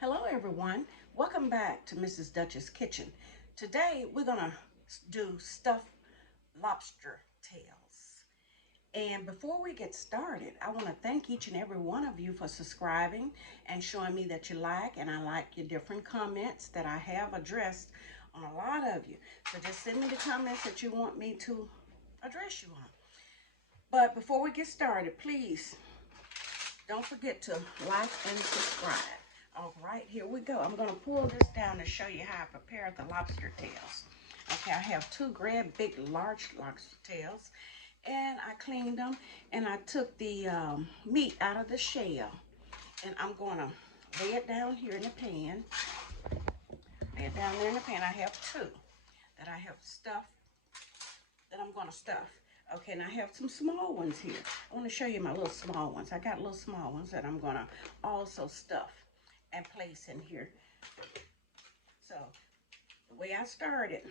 Hello everyone, welcome back to Mrs. Dutch's Kitchen. Today we're gonna do stuffed lobster tails. And before we get started, I want to thank each and every one of you for subscribing and showing me that you like, and I like your different comments that I have addressed on a lot of you. So just send me the comments that you want me to address you on. But before we get started, please don't forget to like and subscribe. All right, here we go. I'm going to pull this down to show you how I prepare the lobster tails. Okay, I have two big, large lobster tails, and I cleaned them, and I took the meat out of the shell, and I'm going to lay it down here in the pan. Lay it down there in the pan. I have two that I have stuffed, that I'm going to stuff. Okay, and I have some small ones here. I want to show you my little small ones. I got little small ones that I'm going to also stuff and place in here. So the way I started,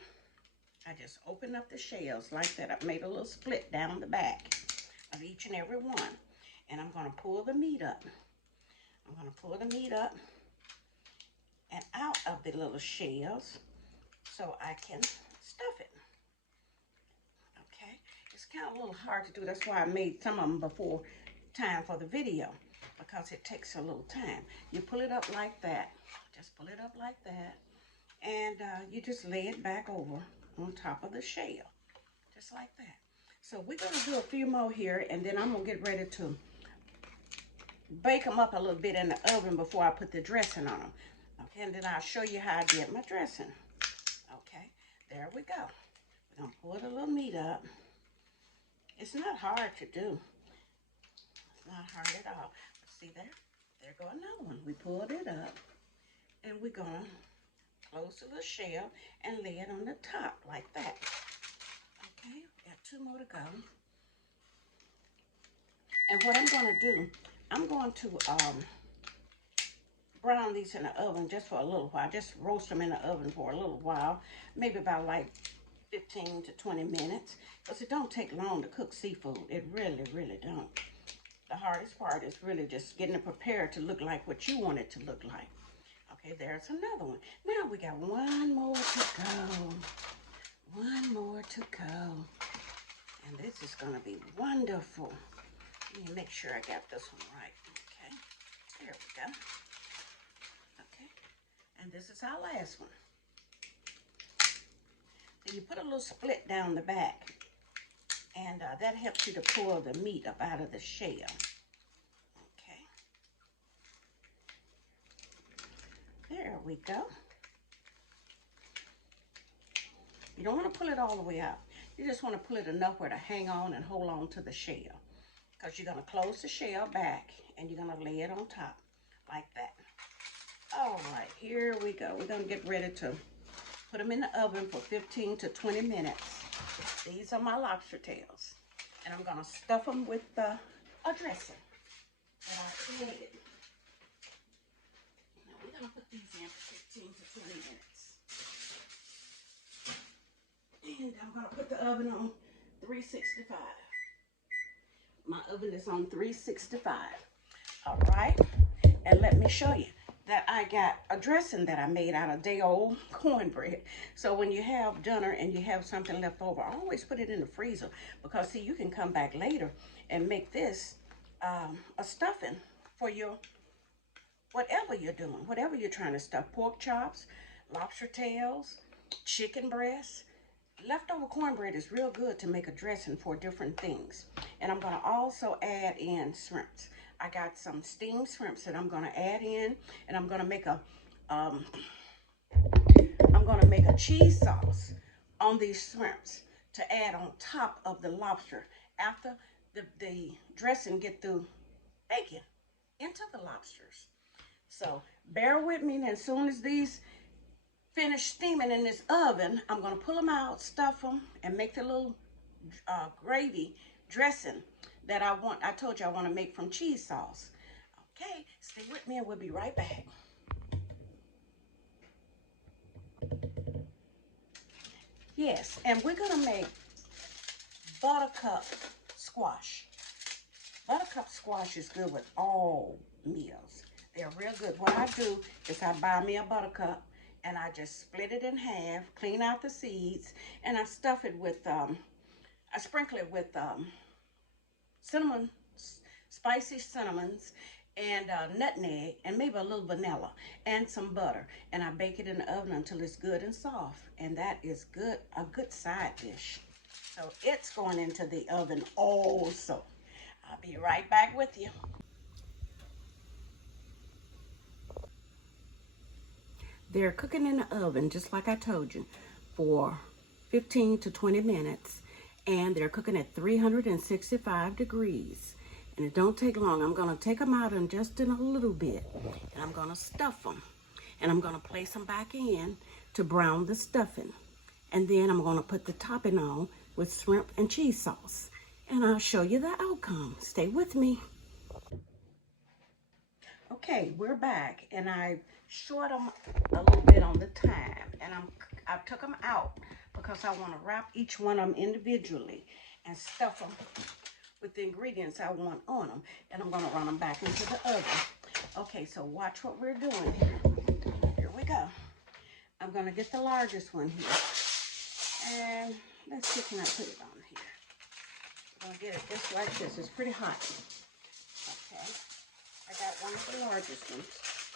I just opened up the shells like that. I made a little split down the back of each and every one, and I'm going to pull the meat up. I'm going to pull the meat up and out of the little shells so I can stuff it. Okay, it's kind of a little hard to do. That's why I made some of them before time for the video, because it takes a little time. You pull it up like that, just pull it up like that, and you just lay it back over on top of the shell, just like that. So we're going to do a few more here, and then I'm going to get ready to bake them up a little bit in the oven before I put the dressing on them. Okay, and then I'll show you how I did my dressing. Okay, there we go. We're going to pull the little meat up. It's not hard to do. It's not hard at all. See there go another one. We pulled it up, and we're gonna close the little shell and lay it on the top like that. Okay, we got two more to go. And what I'm gonna do, I'm going to brown these in the oven just for a little while. Just roast them in the oven for a little while, maybe about like 15 to 20 minutes, because it don't take long to cook seafood. It really don't. The hardest part is really just getting it prepared to look like what you want it to look like. Okay, there's another one. Now we got one more to go. One more to go. And this is going to be wonderful. Let me make sure I got this one right. Okay, there we go. Okay, and this is our last one. So you put a little split down the back, and that helps you to pull the meat up out of the shell. Okay. There we go. You don't want to pull it all the way out. You just want to pull it enough where to hang on and hold on to the shell. Because you're going to close the shell back, and you're going to lay it on top like that. All right, here we go. We're going to get ready to put them in the oven for 15 to 20 minutes. These are my lobster tails, and I'm going to stuff them with a dressing that I created. Now we're going to put these in for 15 to 20 minutes. And I'm going to put the oven on 365. My oven is on 365. All right, and let me show you that I got a dressing that I made out of day-old cornbread. So when you have dinner and you have something left over, I always put it in the freezer, because see, you can come back later and make this a stuffing for your whatever you're doing, whatever you're trying to stuff. Pork chops, lobster tails, chicken breasts. Leftover cornbread is real good to make a dressing for different things. And I'm going to also add in shrimps. I got some steamed shrimps that I'm going to add in, and I'm going to make a cheese sauce on these shrimps to add on top of the lobster after the dressing get through baking into the lobsters. So bear with me, and as soon as these finish steaming in this oven, I'm going to pull them out, stuff them, and make the little gravy dressing that I told you I want to make from cheese sauce. Okay, stay with me and we'll be right back. Yes, and we're going to make buttercup squash. Buttercup squash is good with all meals. They're real good. What I do is I buy me a buttercup and I just split it in half, clean out the seeds, and I stuff it with, I sprinkle it with cinnamon, spicy cinnamons, and nutmeg, and maybe a little vanilla, and some butter. And I bake it in the oven until it's good and soft. And that is good, a good side dish. So it's going into the oven also. I'll be right back with you. They're cooking in the oven, just like I told you, for 15 to 20 minutes. And they're cooking at 365 degrees. And it don't take long. I'm going to take them out in just in a little bit. And I'm going to stuff them. And I'm going to place them back in to brown the stuffing. And then I'm going to put the topping on with shrimp and cheese sauce. And I'll show you the outcome. Stay with me. Okay, we're back, and I short them a little bit on the time, and I took them out because I want to wrap each one of them individually and stuff them with the ingredients I want on them, and I'm going to run them back into the oven. Okay, so watch what we're doing here. Here we go. I'm going to get the largest one here, and let's see, can I put it on here? I'm going to get it just like this. It's pretty hot. Okay. I got one of the largest ones,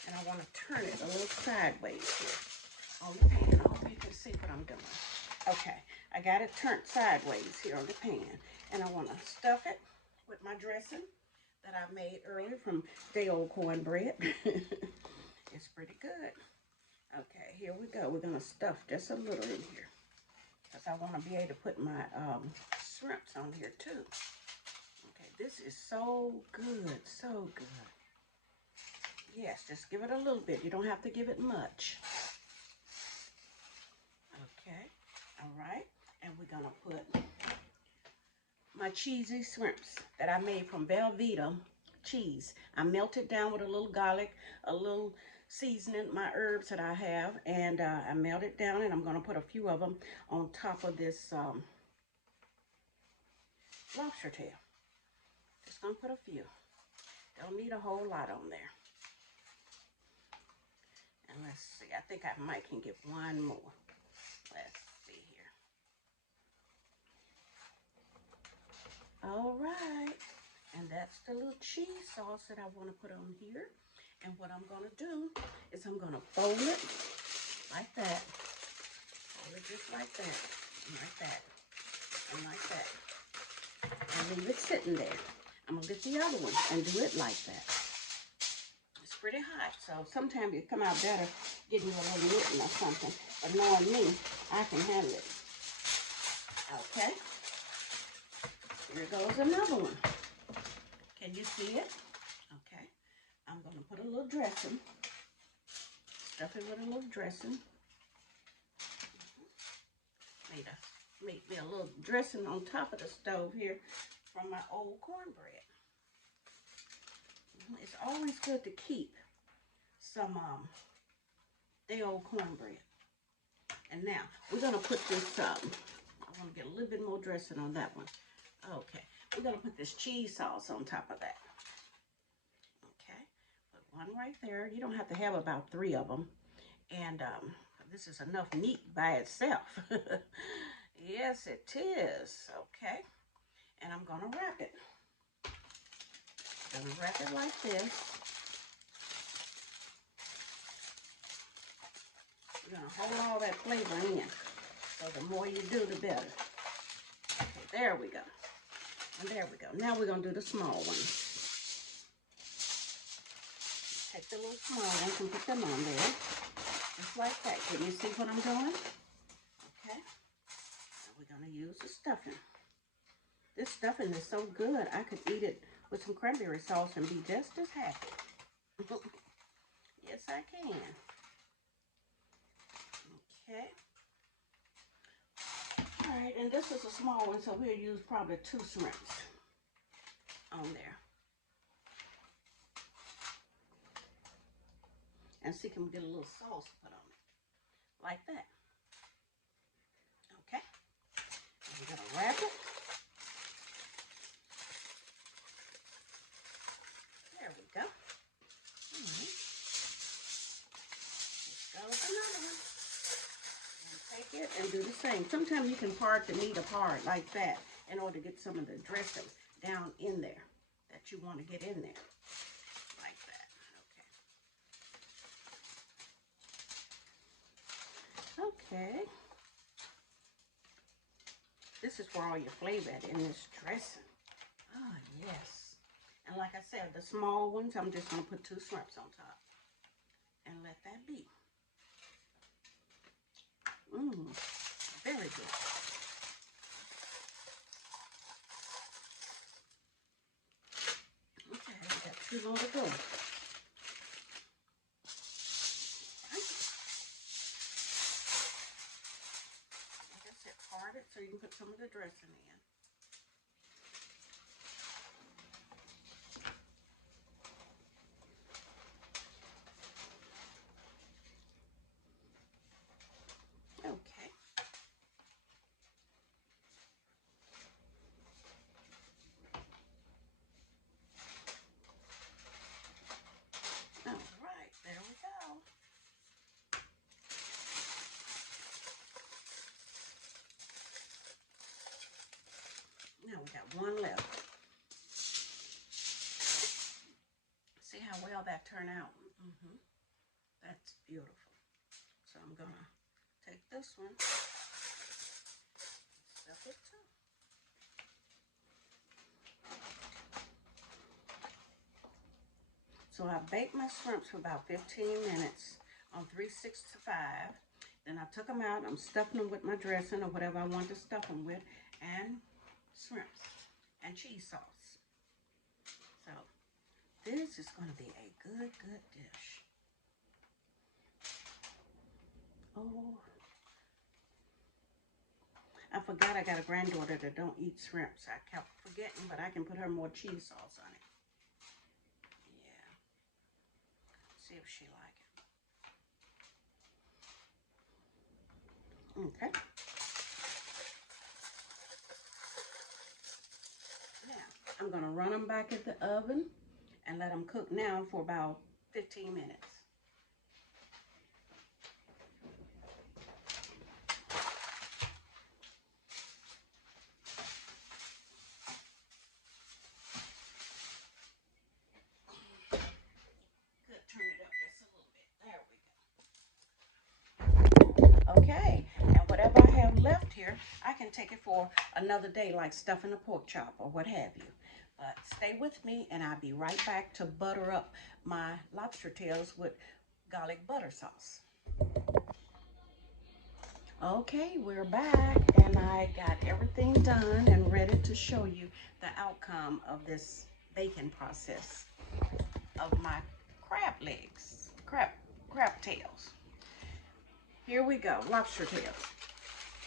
and I want to turn it a little sideways here on the pan. I hope you can see what I'm doing. Okay, I got it turned sideways here on the pan, and I want to stuff it with my dressing that I made earlier from day-old cornbread. It's pretty good. Okay, here we go. We're going to stuff just a little in here because I want to be able to put my shrimps on here too. Okay, this is so good, so good. Yes, just give it a little bit. You don't have to give it much. Okay, all right. And we're going to put my cheesy shrimps that I made from Velveeta cheese. I melted down with a little garlic, a little seasoning, my herbs that I have, and I melt it down, and I'm going to put a few of them on top of this lobster tail. Just going to put a few. Don't need a whole lot on there. And let's see, I think I might can get one more. Let's see here. All right, and that's the little cheese sauce that I want to put on here. And what I'm going to do is I'm going to fold it like that. Fold it just like that, and like that, and like that. And leave it sitting there. I'm going to get the other one and do it like that. It's pretty hot, so sometimes it come out better getting a little knitting or something. But knowing me, I can handle it. Okay. Here goes another one. Can you see it? Okay. I'm going to put a little dressing. Stuff it with a little dressing. Made me a little dressing on top of the stove here from my old cornbread. It's always good to keep some day old cornbread. And now we're going to put this, I want to get a little bit more dressing on that one. Okay, we're going to put this cheese sauce on top of that. Okay, put one right there. You don't have to have about 3 of them. And this is enough meat by itself. Yes, it is. Okay, and I'm going to wrap it. I'm going to wrap it like this. You're going to hold all that flavor in. So the more you do, the better. Okay, there we go. And there we go. Now we're going to do the small ones. Take the little small ones and put them on there. Just like that. Can you see what I'm doing? Okay. Now we're going to use the stuffing. This stuffing is so good, I could eat it with some cranberry sauce and be just as happy. Yes, I can. Okay. All right, and this is a small one, so we'll use probably 2 shrimps on there. And see, can we get a little sauce put on it? Like that. Okay. And we're going to wrap it. There we go. All right. another one. And take it and do the same. Sometimes you can part the meat apart like that in order to get some of the dressing down in there that you want to get in there. Like that. Okay. Okay. This is where all your flavor in this dressing. Oh, yes. And like I said, the small ones, I'm just going to put 2 shrimps on top. And let that be. Very good. Okay, we got 2 more to go. Like I said, part it so you can put some of the dressing in. Okay. All right, there we go. Now we got 1 left. See how well that turned out? That's beautiful. So I'm gonna take this one, stuff it too. So I baked my shrimps for about 15 minutes on 365. Then I took them out. I'm stuffing them with my dressing or whatever I want to stuff them with, and shrimps and cheese sauce. So this is going to be a good dish. Oh, I forgot I got a granddaughter that don't eat shrimps. I kept forgetting, but I can put her more cheese sauce on it. Yeah. See if she like it. Okay. Now, I'm going to run them back at the oven and let them cook now for about 15 minutes. Turn it up just a little bit. There we go. Okay, and whatever I have left here, I can take it for another day, like stuffing a pork chop or what have you. But stay with me, and I'll be right back to butter up my lobster tails with garlic butter sauce. Okay, we're back, and I got everything done and ready to show you the outcome of this baking process of my crab legs, crab tails. Here we go, lobster tails.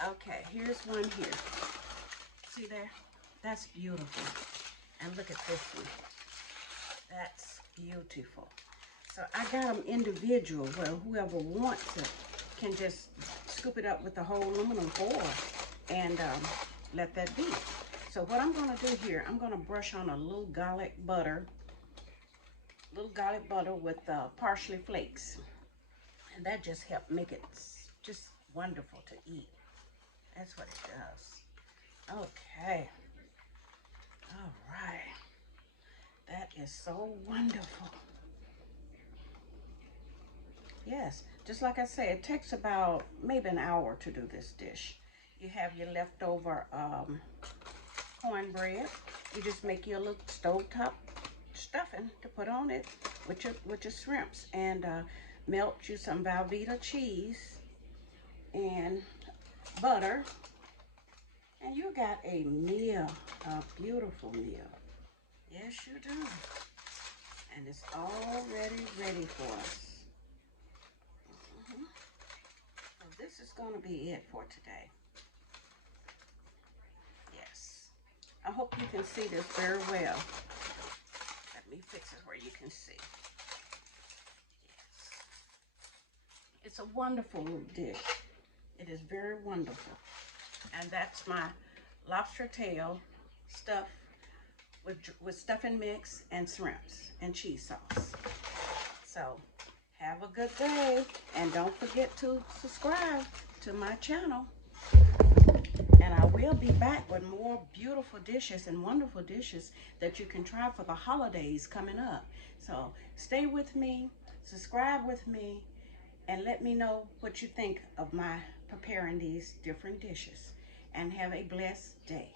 Okay, here's one here. See there? That's beautiful. And look at this one. That's beautiful. So I got them individual where whoever wants it can just scoop it up with the whole aluminum foil and let that be. So what I'm going to do here, I'm going to brush on a little garlic butter with parsley flakes. And that just helped make it just wonderful to eat. That's what it does. Okay. All right. That is so wonderful. Yes, just like I said, it takes about maybe an hour to do this dish. You have your leftover cornbread. You just make your little stovetop stuffing to put on it with your shrimps, and melt you some Velveeta cheese and butter, and you got a meal, a beautiful meal. Yes, you do. And it's already ready for us. So this is going to be it for today. Yes. I hope you can see this very well. Let me fix it where you can see. Yes. It's a wonderful dish. It is very wonderful. And that's my lobster tail stuffed with stuffing mix and shrimps and cheese sauce. So Have a good day. And don't forget to subscribe to my channel. And I will be back with more beautiful dishes and wonderful dishes that you can try for the holidays coming up. So stay with me, subscribe with me, and let me know what you think of my preparing these different dishes. And have a blessed day.